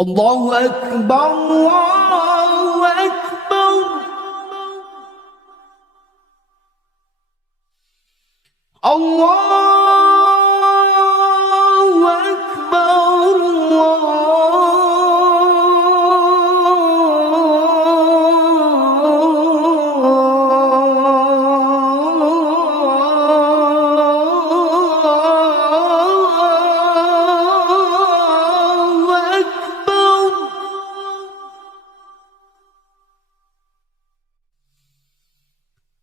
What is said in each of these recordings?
الله أكبر الله أكبر الله أكبر الله أكبر.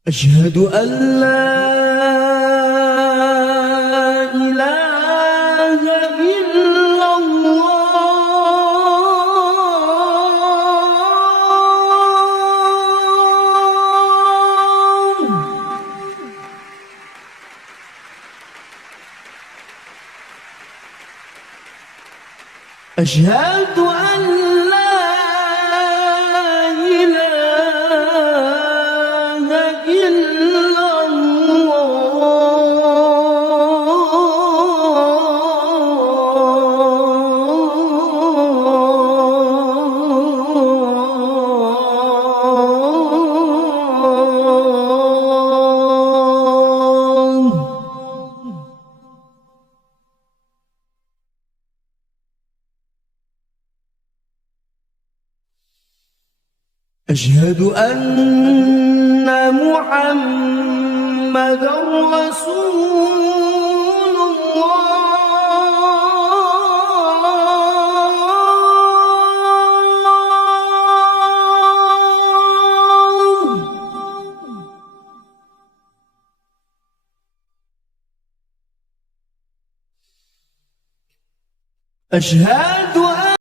أشهد أن لا إله إلا الله. أشهد أن لا إله إلا الله. أشهد أن محمدًا رسول الله. أشهد